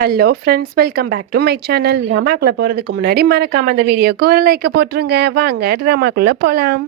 Hello friends, welcome back to my channel. ட்ராமாக்குள்ளே போகிறதுக்கு முன்னாடி மறக்காம அந்த வீடியோக்கு ஒரு லைக்கை போட்டுருங்க. வாங்க ட்ராமாக்குள்ளே போகலாம்.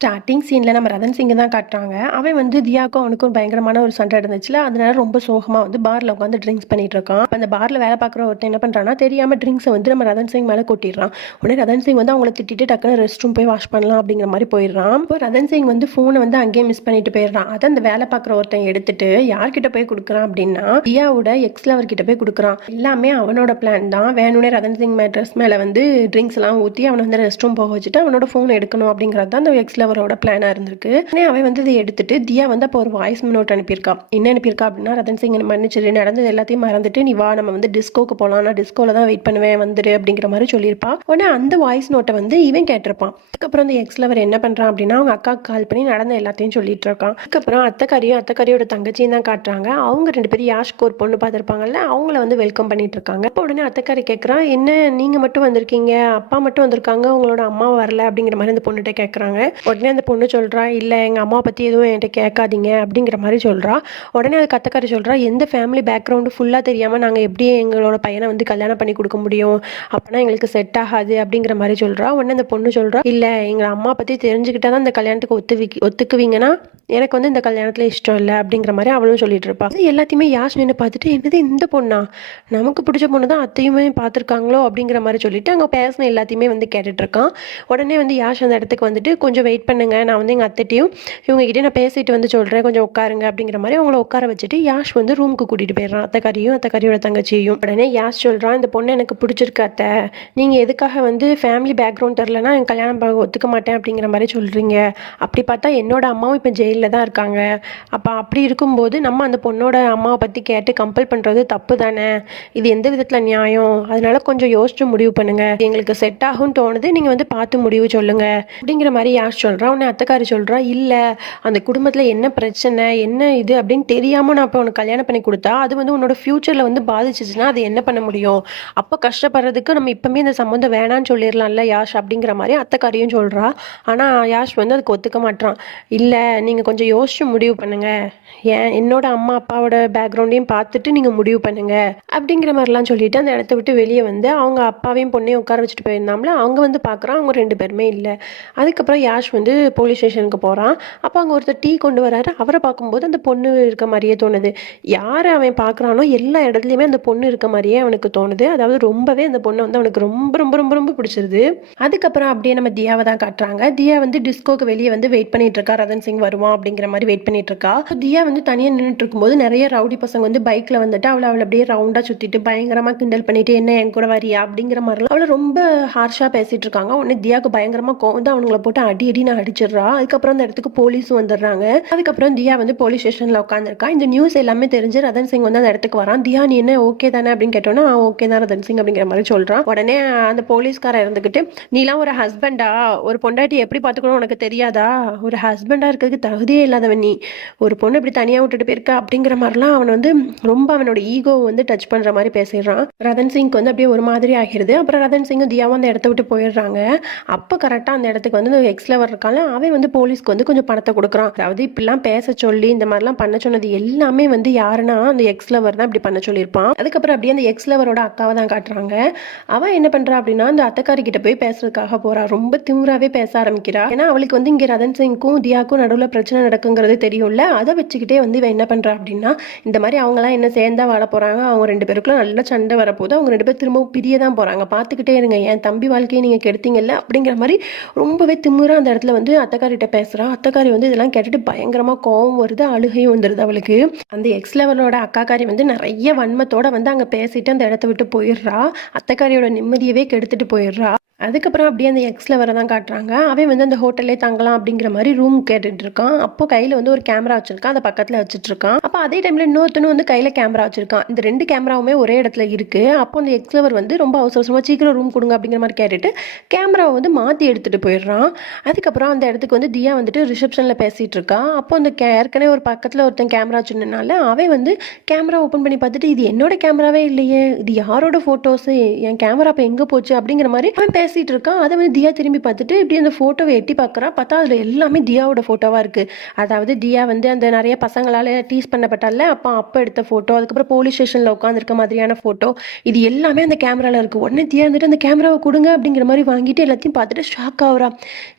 ஸ்டார்டிங் சீனில் நம்ம ரதன் சிங்கை தான் காட்டுறாங்க. அவன் வந்து தியாவுக்கும் அவனுக்கும் பயங்கரமான ஒரு சண்டை இருந்துச்சுல, அதனால ரொம்ப சோகமாக வந்து பாரில் உட்காந்து ட்ரிங்க்ஸ் பண்ணிட்டு இருக்கான். அப்போ அந்த பாரில் வேலை பார்க்குற ஒருத்தன் என்ன பண்ணுறான்னா, தெரியாமல் ட்ரிங்க்ஸை வந்து நம்ம ரதன் சிங் மேலே கொட்டிடுறான். உடனே ரதன் சிங் வந்து அவங்கள திட்டிட்டு டக்குன்னு ரெஸ்ட் ரூம் போய் வாஷ் பண்ணலாம் அப்படிங்கிற மாதிரி போயிடுறான். இப்போ ரதன் சிங் வந்து ஃபோனை வந்து அங்கேயே மிஸ் பண்ணிட்டு போயிடுறான். அதை அந்த வேலை பார்க்குற ஒருத்தன் எடுத்துட்டு யார்கிட்ட போய் கொடுக்குறான் அப்படின்னா, தியாவோட எக்ஸ் லவர் கிட்ட போய் கொடுக்குறான். எல்லாமே அவனோட பிளான் தான். வேணும்னே ரதன் சிங் ட்ரெஸ் மேலே வந்து ட்ரிங்க்ஸ் எல்லாம் ஊற்றி அவனை வந்து ரெஸ்ட் ரூம் போக வச்சுட்டு அவனோட ஃபோன் எடுக்கணும் அப்படிங்கிறது தான் அந்த எக்ஸ் அவரோட பிளானா இருந்திருக்கு. அவன் வந்து இதை எடுத்துட்டு தியா வந்து அப்போ ஒரு வாய்ஸ் நோட் அனுப்பியிருக்கா. என்ன அனுப்பியிருக்கா அப்படின்னா, ரதன் சிங் மன்னிச்சிரு, நடந்தது எல்லாத்தையும் மறந்துட்டு நீ வா, நம்ம வந்து டிஸ்கோக்கு போகலாம், நான் டிஸ்கோல தான் வெயிட் பண்ணுவேன், வந்துரு அப்படிங்கிற மாதிரி சொல்லியிருப்பா. உடனே அந்த வாய்ஸ் நோட்டை வந்து இவன் கேட்டிருப்பான். அதுக்கப்புறம் அந்த எக்ஸ் லவர் என்ன பண்றான் அப்படின்னா, அவங்க அக்காவுக்கு கால் பண்ணி நடந்த எல்லாத்தையும் சொல்லிட்டு இருக்கான். அதுக்கப்புறம் அத்தைக்காரியோட தங்கச்சியும் தான் காட்டுறாங்க. அவங்க ரெண்டு பேரும் யாஷ்க்கு ஒரு பொண்ணு பார்த்துருப்பாங்கல்ல, அவங்கள வந்து வெல்கம் பண்ணிட்டு இருக்காங்க. இப்போ உடனே அத்தைக்காரி கேட்கறான், என்ன நீங்க மட்டும் வந்திருக்கீங்க, அப்பா மட்டும் வந்திருக்காங்க, உங்களோட அம்மா வரல அப்படிங்கிற மாதிரி அந்த பொண்ணுகிட்ட கேட்கறாங்க. உடனே அந்த பொண்ணு சொல்றா, இல்லை எங்கள் அம்மா பற்றி எதுவும் என்கிட்ட கேட்காதீங்க அப்படிங்கிற மாதிரி சொல்கிறா. உடனே அது கத்தக்காரி சொல்கிறா, எந்த ஃபேமிலி பேக்ரவுண்டு ஃபுல்லாக தெரியாமல் நாங்கள் எப்படி எங்களோட பையனை வந்து கல்யாணம் பண்ணி கொடுக்க முடியும், அப்போனா எங்களுக்கு செட் ஆகாது அப்படிங்கிற மாதிரி சொல்கிறா. உடனே அந்த பொண்ணு சொல்கிறா, இல்லை எங்கள் அம்மா பற்றி தெரிஞ்சுக்கிட்டா தான் இந்த கல்யாணத்துக்கு ஒத்துக்குவீங்கன்னா எனக்கு வந்து இந்த கல்யாணத்தில் இஷ்டம் இல்லை அப்படிங்கிற மாதிரி அவளும் சொல்லிட்டு இருப்பா. அது எல்லாத்தையுமே யாஷ் நின்று பார்த்துட்டு, என்னது இந்த பொண்ணா, நமக்கு பிடிச்ச பொண்ணு தான் அத்தையுமே பார்த்துருக்காங்களோ அப்படிங்கிற மாதிரி சொல்லிட்டு அங்கே பேசின எல்லாத்தையுமே வந்து கேட்டுட்டு இருக்கான். உடனே வந்து யாஷ் அந்த இடத்துக்கு வந்துட்டு, கொஞ்சம் வெயிட் பண்ணுங்க, நான் வந்து எங்கள் அத்தைட்டையும் இவங்ககிட்ட நான் பேசிட்டு வந்து சொல்கிறேன், கொஞ்சம் உட்காருங்க அப்படிங்கிற மாதிரி அவங்கள உட்கார வச்சுட்டு யாஷ் வந்து ரூமுக்கு கூட்டிகிட்டு போயிடுறான், அத்தைக்காரியோட தங்கச்சியையும். உடனே யாஷ் சொல்கிறான், இந்த பொண்ணு எனக்கு பிடிச்சிருக்கு அத்தை, நீங்கள் எதுக்காக வந்து ஃபேமிலி பேக்ரவுண்ட் தெரிலனா என் கல்யாணம் ஒத்துக்க மாட்டேன் அப்படிங்கிற மாதிரி சொல்கிறீங்க, அப்படி பார்த்தா என்னோட அம்மாவும் இப்போ ஜெயிலில் தான் இருக்காங்க, அப்போ அப்படி இருக்கும்போது நம்ம அந்த பொண்ணோட அம்மாவை பற்றி கேட்டு கம்பல் பண்ணுறது தப்பு தானே, இது எந்த விதத்தில் நியாயம், அதனால கொஞ்சம் யோசிச்சு முடிவு பண்ணுங்க, எங்களுக்கு செட் ஆகும்னு தோணுது, நீங்கள் வந்து பார்த்து முடிவு சொல்லுங்க அப்படிங்கிற மாதிரி யாஷ் சொல்கிறான். உடனே அத்தைக்காரி சொல்கிறா, இல்லை அந்த குடும்பத்தில் என்ன பிரச்சனை என்ன இது அப்படின்னு தெரியாமல் நான் இப்போ உனக்கு கல்யாணம் பண்ணி கொடுத்தா அது வந்து உன்னோட ஃப்யூச்சரில் வந்து பாதிச்சிச்சுன்னா அது என்ன பண்ண முடியும், அப்போ கஷ்டப்படுறதுக்கு நம்ம இப்போமே இந்த சம்மந்தம் வேணான்னு சொல்லிடலாம்ல யாஷ் அப்படிங்கிற மாதிரி அத்தைக்காரியும் சொல்கிறா. ஆனால் யாஷ் வந்து அதுக்கு ஒத்துக்க மாட்டான். இல்லை நீங்கள் கொஞ்சம் யோசிச்சு முடிவு பண்ணுங்க, என்னோட அம்மா அப்பாவோட பேக்ரவுண்டையும் பார்த்துட்டு நீங்கள் முடிவு பண்ணுங்க அப்படிங்கிற மாதிரிலாம் சொல்லிட்டு அந்த இடத்த விட்டு வெளியே வந்து அவங்க அப்பாவையும் பொண்ணையும் உட்கார வச்சுட்டு போயிருந்தாம்ல, அவங்க வந்து பார்க்குறான், அவங்க ரெண்டு பேருமே இல்லை. அதுக்கப்புறம் யாஷ் வந்து போலீஸ் ஸ்டேஷனுக்கு போகிறான். அப்போ அங்கே ஒருத்தர் டீ கொண்டு வராரு. அவரை பார்க்கும்போது அந்த பொண்ணு இருக்க மாதிரியே தோணுது. யாரை அவன் பார்க்குறானோ எல்லா இடத்துலையுமே அந்த பொண்ணு இருக்க மாதிரியே அவனுக்கு தோணுது. அதாவது ரொம்பவே அந்த பொண்ணை வந்து அவனுக்கு ரொம்ப ரொம்ப ரொம்ப ரொம்ப பிடிச்சிருது. அதுக்கப்புறம் அப்படியே நம்ம தியாவை தான் காட்டுறாங்க. தியா வந்து டிஸ்கோக்கு வெளியே வந்து வெயிட் பண்ணிட்டு இருக்கா, ரதன் சிங் வருவான் அப்படிங்கிற மாதிரி வெயிட் பண்ணிட்டு இருக்கா. தியா வந்து தனியாக நின்றுட்டு இருக்கும்போது நிறைய ரவுடி பசங்க வந்து பைக்கில் வந்துட்டு அவளை அப்படியே ரவுண்டாக சுற்றிட்டு பயங்கரமாக கிண்டல் பண்ணிட்டு, என்ன என் கூட வரியா அப்படிங்கிற மாதிரிலாம் அவளை ரொம்ப ஹார்ஷாக பேசிட்டு இருக்காங்க. உடனே தியாவுக்கு பயங்கரமாக கோவம் வந்து அவனுங்களை போட்டு அடி நான் அடிச்சிடுறா. அதுக்கப்புறம் அந்த இடத்துக்கு போலீஸும் வந்துடுறாங்க. அதுக்கப்புறம் தியா வந்து போலீஸ் ஸ்டேஷன்ல உட்காந்துருக்கா. இந்த நியூஸ் எல்லாமே தெரிஞ்சு ரதன் சிங் வந்து அந்த இடத்துக்கு வரான். தியா நீ என்ன ஓகே தானே அப்படின்னு கேட்டோன்னா, ஓகே தான் ரதன் சிங் அப்படிங்கிற மாதிரி சொல்றான். உடனே அந்த போலீஸ்காரர் இருந்துகிட்டு, நீலாம் ஒரு ஹஸ்பண்டா, ஒரு பொண்டாட்டி எப்படி பார்த்துக்கணும் உனக்கு தெரியாதா, ஒரு ஹஸ்பண்டா இருக்கிறதுக்கு தகுதியே இல்லாதவன் நீ, ஒரு பொண்ணு இப்படி தனியா விட்டுட்டு போயிருக்க அப்படிங்கிற மாதிரிலாம் அவன் வந்து ரொம்ப அவனோட ஈகோ வந்து டச் பண்ற மாதிரி பேசிடுறான். ரதன் சிங்க்கு வந்து அப்படியே ஒரு மாதிரி ஆகிடுது. அப்புறம் ரதன் சிங்கும் தியாவும் அந்த இடத்த விட்டு போயிடுறாங்க. அப்போ கரெக்டா அந்த இடத்துக்கு வந்து எக்ஸ் லவர் இருக்காங்க, அவன் வந்து போலீஸ்க்கு வந்து கொஞ்சம் பணத்தை கொடுக்குறான். அதாவது இப்படிலாம் பேச சொல்லி இந்த மாதிரிலாம் பண்ண சொன்னது எல்லாமே வந்து யாருன்னா அந்த எக்ஸ் லவர் தான் இப்படி பண்ண சொல்லியிருப்பான். அதுக்கப்புறம் அப்படியே அந்த எக்ஸ் லவரோட அக்காவை தான் காட்டுறாங்க. அவன் என்ன பண்றா அப்படின்னா, அந்த அத்தைக்காரி கிட்ட போய் பேசுறதுக்காக போறா. ரொம்ப திமிராவே பேச ஆரம்பிக்கிறா. ஏன்னா அவளுக்கு வந்து இங்க ரதன் சிங்க்கும் தியாக்கும் நடுவில் பிரச்சனை நடக்குங்கிறது தெரியும்ல. அதை வச்சுக்கிட்டே வந்து இவன் என்ன பண்றா அப்படின்னா, இந்த மாதிரி அவங்களாம் என்ன சேர்ந்தா வாழ போறாங்க, அவங்க ரெண்டு பேருக்குள்ள நல்ல சண்டை வரப்போது, அவங்க ரெண்டு பேரும் திரும்பவும் பிரிய தான் போறாங்க, பார்த்துக்கிட்டே இருங்க, என் தம்பி வாழ்க்கையை நீங்க கெடுத்தீங்கல்ல அப்படிங்கிற மாதிரி ரொம்பவே திமிரா அந்த இடத்துல வந்து அத்தைக்காரிட்ட பேசுறான். அத்தைக்காரி வந்து இதெல்லாம் கேட்டுட்டு பயங்கரமா கோவம் வருது, அழுகையும் வந்துடுது அவளுக்கு. அந்த எக்ஸ் லெவலோட அக்காக்காரி வந்து நிறைய வன்மத்தோட வந்து அங்க பேசிட்டு அந்த இடத்த விட்டு போயிடுறா. அத்தைக்காரியோட நிம்மதியவே கெடுத்துட்டு போயிடுறா. அதுக்கப்புறம் அப்படியே அந்த எக்ஸ் லவரை தான் காட்டுறாங்க. அவன் வந்து அந்த ஹோட்டல்லே தங்கலாம் அப்படிங்கிற மாதிரி ரூம் கேட்டுட்டு இருக்கான். அப்போ கையில் வந்து ஒரு கேமரா வச்சிருக்கான், அதை பக்கத்தில் வச்சுட்டு இருக்கான். அப்போ அதே டைமில் இன்னொருத்தனும் வந்து கையில் கேமரா வச்சிருக்கான். இந்த ரெண்டு கேமராவுமே ஒரே இடத்துல இருக்கு. அப்போ அந்த எக்ஸ் லவர் வந்து ரொம்ப அவசரமாக சீக்கிரம் ரூம் கொடுங்க அப்படிங்கிற மாதிரி கேட்டுட்டு கேமராவை வந்து மாற்றி எடுத்துகிட்டு போயிடுறான். அதுக்கப்புறம் அந்த இடத்துக்கு வந்து தியா வந்துட்டு ரிசப்ஷனில் பேசிகிட்டு இருக்கான். அப்போ அந்த ஏற்கனவே ஒரு பக்கத்தில் ஒருத்தன் கேமரா வச்சுருந்தனால அவன் வந்து கேமரா ஓப்பன் பண்ணி பார்த்துட்டு, இது என்னோட கேமராவே இல்லையே, இது யாரோட ஃபோட்டோஸு, என் கேமரா இப்போ எங்கே போச்சு அப்படிங்கிற மாதிரி அவன் பேசிகிட்டு இருக்கான். அதை வந்து தியா திரும்பி பார்த்துட்டு இப்படி அந்த ஃபோட்டோவை எட்டி பார்க்குறா. பார்த்தா அதில் எல்லாமே தியாவோட ஃபோட்டோவாக இருக்குது. அதாவது தியா வந்து அந்த நிறைய பசங்களால் டீஸ் பண்ணப்பட்டால அப்போ எடுத்த ஃபோட்டோ, அதுக்கப்புறம் போலீஸ் ஸ்டேஷனில் உட்காந்துருக்க மாதிரியான ஃபோட்டோ, இது எல்லாமே அந்த கேமராவில் இருக்குது. உடனே தியா இருந்துட்டு அந்த கேமராவை கொடுங்க அப்படிங்கிற மாதிரி வாங்கிட்டு எல்லாத்தையும் பார்த்துட்டு ஷாக் ஆகுறா.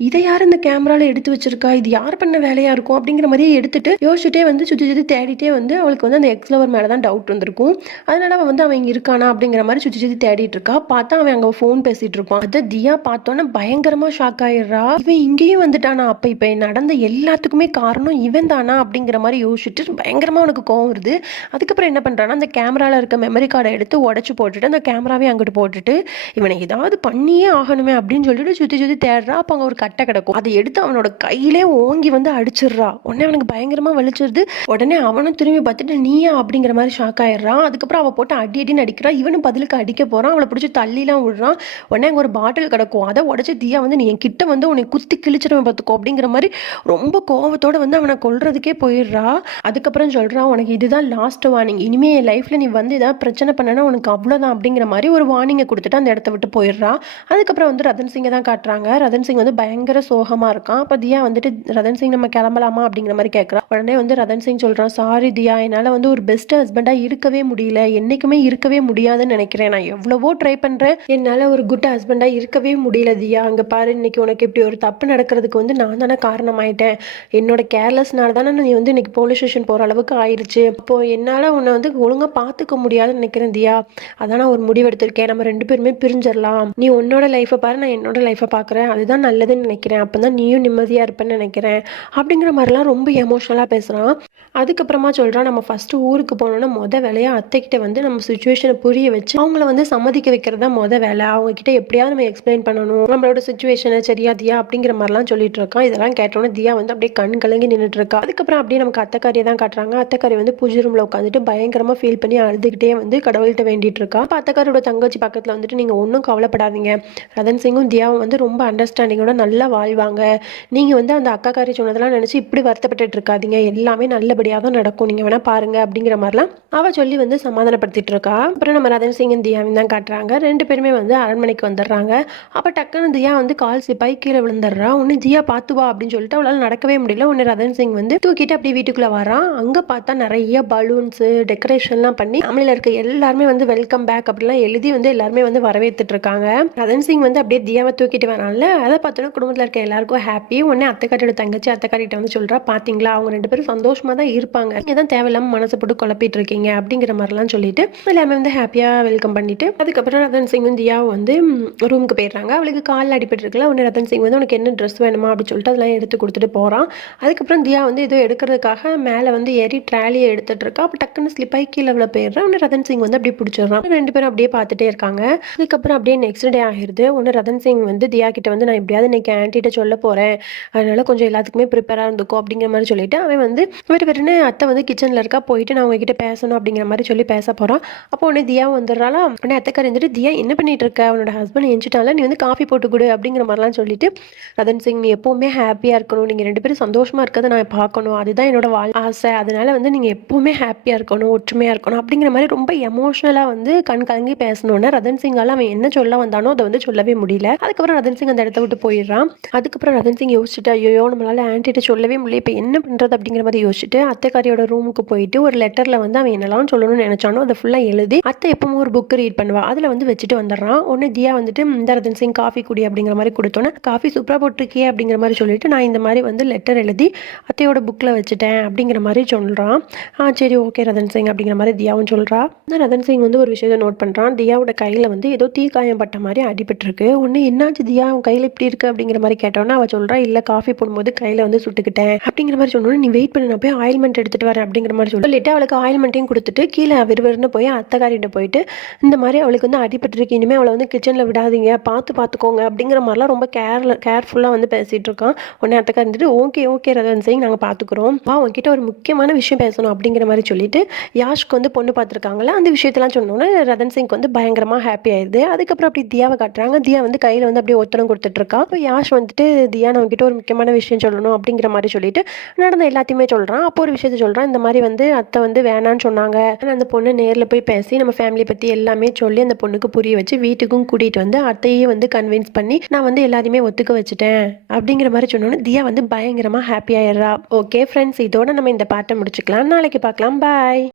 இதை யார் இந்த கேமராவில் எடுத்து வச்சிருக்கா, இது யார் பண்ண வேலையாக இருக்கும் அப்படிங்கிற மாதிரியே எடுத்துட்டு யோசிச்சுட்டே வந்து சுற்றி சுற்றி தேடிட்டே வந்து அவளுக்கு வந்து அந்த எக்ஸ் லவர் மேலே தான் டவுட் வந்திருக்கும். அதனால அவன் வந்து அவன் இங்கே இருக்கானா அப்படிங்கிற மாதிரி சுற்றி சுற்றி தேடிட்டு இருக்கா. பார்த்தா அவன் அங்கே ஃபோன் பேசிட்டு இருப்பான். அதை தியா பார்த்தோன்னே பயங்கரமாக ஷாக் ஆயிடுறா. இவன் இங்கேயும் வந்துட்டானா, அப்போ இப்போ நடந்த எல்லாத்துக்குமே காரணம் இவன் தானா அப்படிங்கிற மாதிரி யோசிச்சுட்டு பயங்கரமாக அவனுக்கு கோவம் வருது. அதுக்கப்புறம் என்ன பண்ணுறான்னா அந்த கேமராவில் இருக்க மெமரி கார்டை எடுத்து உடச்சி போட்டுட்டு அந்த கேமராவே அங்கிட்டு போட்டுட்டு இவனை ஏதாவது பண்ணியே ஆகணுமே அப்படின்னு சொல்லிட்டு சுற்றி சுற்றி தேடுறா. அப்போ அங்கே ஒரு கட்டை கிடக்கும். அதை எடுத்து அவனோட கையிலே ஓங்கி வந்து அடிச்சிடுறா. உடனே அவனுக்கு பயங்கரமாக வலிச்சிருது. உடனே அவனும் திரும்பி பார்த்துட்டு நீயா அப்படிங்கிற மாதிரி ஷாக் ஆயிடுறான். அதுக்கப்புறம் அவள் போட்டு அடி அடின்னு அடிக்கிறா. இவனும் பதிலுக்கு அடிக்க போகிறான். அவளை பிடிச்சி தள்ளிலாம் விடுறான். உடனே அங்கே ஒரு பாட்டில் கிடக்கும். அதை உடச்சி தியா வந்து நீ என் கிட்ட வந்து உன்னை குத்தி கிழிச்சிடுவேன் பார்த்துக்கோ அப்படிங்கிற மாதிரி ரொம்ப கோவத்தோடு வந்து அவனை கொல்றதுக்கே போயிடுறா. அதுக்கப்புறம் சொல்கிறான் உனக்கு இதுதான் லாஸ்ட் வார்னிங், இனிமே என் லைஃப்பில் நீ வந்து ஏதாவது பிரச்சனை பண்ணனா உனக்கு அவ்வளோதான் அப்படிங்கிற மாதிரி ஒரு வார்னிங்கை கொடுத்துட்டு அந்த இடத்த விட்டு போயிடுறா. அதுக்கப்புறம் வந்து ரதன் சிங்கை தான் காட்டுறாங்க. ரதன் சிங் வந்து பயங்கர சோகமாக இருக்கான். அப்போ தியா வந்துட்டு ரதன் சிங் நம்ம கிளம்பலாமா அப்படிங்கிற மாதிரி கேட்குறான். உடனே வந்து ரதன் சிங் சொல்கிறான் சாரி தியா, என்னால் வந்து ஒரு பெஸ்ட் ஹஸ்பண்டாக இருக்கவே முடியல, என்றைக்குமே இருக்கவே முடியாதுன்னு நினைக்கிறேன். நான் எவ்வளவோ ட்ரை பண்ணுறேன், என்னால் ஒரு குட் ஹஸ்பண்டாக இருக்கவே முடியல தியா. அங்கே பாரு இன்னைக்கு உனக்கு இப்படி ஒரு தப்பு நடக்கிறதுக்கு வந்து நான் தானே காரணமாயிட்டேன். என்னோட கேர்லெஸ்னால தானே நீ வந்து இன்னைக்கு போலீஸ் ஸ்டேஷன் போகிற அளவுக்கு ஆயிடுச்சு. இப்போது என்னால் உன்னை வந்து ஒழுங்காக பார்த்துக்க முடியாதுன்னு நினைக்கிறேன் தியா. அதான் நான் ஒரு முடிவு எடுத்திருக்கேன், நம்ம 2 பேருமே பிரிஞ்சிடலாம். நீ உன்னோட லைஃப்பை பாரு, நான் என்னோட லைஃப்பை பார்க்குறேன், அதுதான் நல்லதுன்னு நினைக்கிறேன். அப்போ தான் நீயும் நிம்மதியாக இருப்பேன்னு நினைக்கிறேன் அப்படிங்கிற மாதிரிலாம் ரொம்ப எமோஷ்னலாக பேசுகிறான். அதுக்கப்புறமா சொல்கிறான் நம்ம ஃபஸ்ட்டு ஊருக்கு போனோன்னா வேலையாக அத்தைக்கிட்ட வந்து நம்ம சுச்சுவேஷனை புரிய வச்சு அவங்கள வந்து சம்மதிக்க வைக்கிறது தான் வேலை. அவங்கக்கிட்ட எப்படியாவது நம்ம எக்ஸ்பிளைன் பண்ணணும் நம்மளோட சுச்சுவேஷனை, சரியா தியா அப்படிங்கிற மாதிரிலாம் சொல்லிட்டு இருக்கான். இதெல்லாம் கேட்டோன்னே தியா வந்து அப்படியே கண் கலங்கி நின்றுட்டு இருக்கா. அதுக்கப்புறம் அப்படியே நமக்கு அத்தைக்காரியை தான் காட்டுறாங்க. அத்தைக்காரி வந்து பூஜை ரூமில் உட்காந்துட்டு பயங்கரமாக ஃபீல் பண்ணி அழுதுகிட்டே வந்து கடவுள்கிட்ட வேண்டிட்டு இருக்கா. அப்போ அத்தைக்காரியோட தங்கச்சி பக்கத்தில் வந்துட்டு நீங்கள் ஒன்றும் கவலைப்படாதீங்க, ரதன் சிங்கும் தியாவும் வந்து ரொம்ப அண்டர்ஸ்டாண்டிங்கோட நல்லா வாழ்வாங்க. நீங்கள் வந்து அந்த அக்காக்காரி சொன்னதெல்லாம் நினச்சி இப்படி வருத்தப்பட்டு இருக்காதீங்க, எல்லாமே நல்லபடியாக தான் நடக்கும், நீங்கள் வேணால் பாருங்க அப்படிங்கிற மாதிரிலாம் அவள் சொல்லி வந்து சமாதானப்படுத்திட்டு இருக்கா. அப்புறம் நம்ம ரதன் சிங்கும் தியாவும் தான் காட்டுறாங்க. 2 பேருமே வந்து அரண்மனைக்கு வந்துடுறாங்க. அப்போ டக்குன்னு தியா வந்து கால் சிப்பாய் கீழே விழுந்துடுறா. ஒன்று தியா பார்த்து வா அப்படின்னு சொல்லிட்டு அவளால் நடக்கவே முடியல. ஒன்று ரதன் சிங் வந்து தூக்கிட்டு அப்படியே வீட்டுக்குள்ளே வரான். அங்கே பார்த்தா நிறைய பலூன்ஸு டெக்கரேஷன்லாம் பண்ணி தமிழில் இருக்க எல்லாருமே வந்து வெல்கம் பேக் அப்படிலாம் எழுதி வந்து எல்லாருமே வந்து வரவேற்றுட்டு இருக்காங்க. ரதன் சிங் வந்து அப்படியே தியாவை தூக்கிட்டு வரான்ல, அதை பார்த்தோன்னா குடும்பத்தில் இருக்க எல்லாருக்கும் ஹாப்பி. உடனே அத்தைக்காரியோட தங்கச்சி அத்தைக்காரிட்ட வந்து சொல்கிறா பார்த்தீங்களா அவங்க 2 பேரும் சந்தோஷமாக தான் இருப்பாங்க, நீங்கள் தான் தேவையில்லாமல் மனசை போட்டு குழப்பிட்டு இருக்கீங்க அப்படிங்கிற மாதிரிலாம் சொல்லிட்டு எல்லாமே வந்து ஹாப்பியாக வெல்கம் பண்ணிட்டு அதுக்கப்புறம் ரதன் சிங்கும் தியாவும் வந்து ரூமுக்கு போயிடுறாங்க. அவளுக்கு காலில் அடிபட்டு இருக்குல்ல, உடனே ரதன் சிங் வந்து உனக்கு என்ன ட்ரெஸ் வேணுமா அப்படின்னு சொல்லிட்டு அதெல்லாம் எடுத்து கொடுத்துட்டு போகிறான். அதுக்கப்புறம் தியா வந்து ஏதோ எடுக்கிறதுக்காக மேலே வந்து ஏறி ட்ராலியை எடுத்துட்டு இருக்கா. அப்போ டக்குன்னு ஸ்லிப் ஆகி கீழே விழ போயிடுறான். உடனே ரதன் சிங் வந்து அப்படியே பிடிச்சிடுறான். 2 பேரும் அப்படியே பார்த்துட்டே இருக்காங்க. அதுக்கப்புறம் அப்படியே நெக்ஸ்ட் டே ஆகிடுது. ஒன்று ரதன் சிங் வந்து தியா கிட்ட வந்து நான் எப்படியாவது இன்னைக்கு ஆன்ட்டிகிட்ட சொல்ல போகிறேன், அதனால கொஞ்சம் எல்லாத்துக்குமே ப்ரிப்பேராக இருந்துக்கும் அப்படிங்கிற மாதிரி சொல்லிட்டு அவன் வந்து வெறுன்னு அத்தை வந்து கிச்சனில் இருக்கா, போயிட்டு நான் உங்ககிட்ட பேசணும் அப்படிங்கிற மாதிரி சொல்லி பேச போகிறான். அப்போ உடனே தியாவும் வந்துடுறாளா. உடனே அத்தைக்காரி வந்துட்டு தியா என்ன பண்ணிட்டு இருக்க, உன்னோட ஹஸ்பண்ட் எஞ்சிட்டால, நீ வந்து காஃபி போட்டு கொடு அப்படிங்கிற மாதிரிலாம் சொல்லிட்டு ரதன் சிங் நீ எப்போவுமே ஹாப்பியாக இருக்கணும், நீங்கள் 2 பேரும் சந்தோஷமாக இருக்கிறத நான் பார்க்கணும், அதுதான் என்னோட ஆசை, அதனால வந்து நீங்கள் எப்போவுமே ஹாப்பியாக இருக்கணும், ஒற்றுமையாக இருக்கணும் அப்படிங்கிற மாதிரி ரொம்ப எமோஷ்னலாக வந்து கண் கலங்கி பேசணுன்னு ரதன் சிங்கால் அவன் என்ன சொல்ல வந்தானோ அதை வந்து சொல்லவே முடியல. அதுக்கப்புறம் ரதன் சிங் அந்த இடத்த விட்டு போயிடுறான். அதுக்கப்புறம் ரதன் சிங் யோசிச்சுட்டு ஐயோ நம்மளால ஆன்ட்டிகிட்ட சொல்லவே முடியல, இப்போ என்ன பண்ணுறது அப்படிங்கிற மாதிரி யோசிச்சுட்டு அத்தைக்காரியோட ரூமுக்கு போயிட்டு ஒரு லெட்டரில் வந்து அவன் என்னெல்லாம் சொல்லணும்னு நினச்சானோ அதை ஃபுல்லாக எழுதி அத்தை எப்பவும் ஒரு புக் ரீட் பண்ணுவா அதில் வந்து வச்சுட்டு வந்துடுறான். உடனே தியா வந்துட்டு இந்த ரதன் சிங் காஃபி குடி அப்படிங்கிற மாதிரி கொடுத்தோன்னே காஃபி சூப்பராக போட்டிருக்கே அப்படிங்கிற மாதிரி சொல்லிட்டு நான் இந்த மாதிரி வந்து லெட்டர் எழுதி அத்தையோட புக்கில் வச்சுட்டேன் அப்படிங்கிற மாதிரி சொல்கிறான். சரி ஓகே ரதன் சிங் அப்படிங்கிற மாதிரி தியாவும் சொல்கிறா. ரதன் சிங் வந்து ஒரு விஷயத்தை நோட் பண்ணுறான். தியாவோட கையில் வந்து ஏதோ தீக்காயம் பட்ட மாதிரி அடிபட்டுருக்கு. ஒன்று என்னாச்சு தியா அவன் கையில் இப்படி இருக்குது அப்படிங்கிற மாதிரி கேட்டோன்னா அவள் சொல்கிறா இல்லை காஃபி போடும்போது கையில் வந்து சுட்டுக்கிட்டேன் அப்படிங்கிற மாதிரி சொன்னோன்னே நீ வெயிட் பண்ணி நான் போய் ஆயில்மெண்ட் எடுத்துகிட்டு வரேன் அப்படிங்கிற மாதிரி சொல்லிட்டு அவளுக்கு ஆயில்மெண்ட்டையும் கொடுத்துட்டு கீழே விறுவிறுன்னு போய் அத்தைக்காரிட்ட போயிட்டு இந்த மாதிரி அவளுக்கு வந்து அடிபட்டுருக்கு, இனிமேல் அவளை வந்து கிச்சனில் விடாதீங்க, பார்த்துக்கோங்க அப்படிங்கிற மாதிரிலாம் ரொம்ப கேர்ஃபுல்லாக வந்து பேசிகிட்டு இருக்கான். உடனே அத்தைக்காரி இருந்துட்டு ஓகே ரதன் சிங் நாங்கள் பார்த்துக்குறோம், உங்ககிட்ட ஒரு முக்கியமான விஷயம் பேசணும் அப்படிங்கிற மாதிரி சொல்லிட்டு யாஷ்க்கு வந்து பொண்ணு பார்த்துருக்காங்களே அந்த விஷயத்தெல்லாம் சொன்னோன்னே ரதன் சிங் வந்து பயங்கரமாக ஹாப்பி ஆயிடுது. அதுக்கப்புறம் அப்படி தியாவை காட்டுறாங்க. தியா வந்து கையில் வந்து அப்படியே ஒத்தனம் கொடுத்துட்டு இருக்கா. அப்போ யாஷ் வந்துட்டு தியா நான் உங்ககிட்ட ஒரு முக்கியமான விஷயம் சொல்லணும் அப்படிங்கிற மாதிரி சொல்லிட்டு நடந்த எல்லாத்தையுமே சொல்கிறான். அப்போ ஒரு விஷயத்த சொல்கிறான், இந்த மாதிரி வந்து அத்தை வந்து வேணான்னு சொன்னாங்க, அந்த பொண்ணை நேரில் போய் பேசி நம்ம ஃபேமிலி பற்றி எல்லாமே சொல்லி அந்த பொண்ணுக்கு புரிய வச்சு வீட்டுக்கும் கூட்டிகிட்டு வந்து அத்தையே வந்து கன்வின்ஸ் பண்ணி நான் வந்து எல்லாத்தையுமே ஒத்துக்க வச்சுட்டேன் அப்படிங்கிற மாதிரி சொன்னோன்னு தியா வந்து பயங்கரமாக ஹாப்பி ஆயிடுறா. ஓகே ஃப்ரெண்ட்ஸ், இதோட நம்ம இந்த பாட்டை முடிச்சுக்கலாம். நாளைக்கு பார்க்கலாம். பாய்.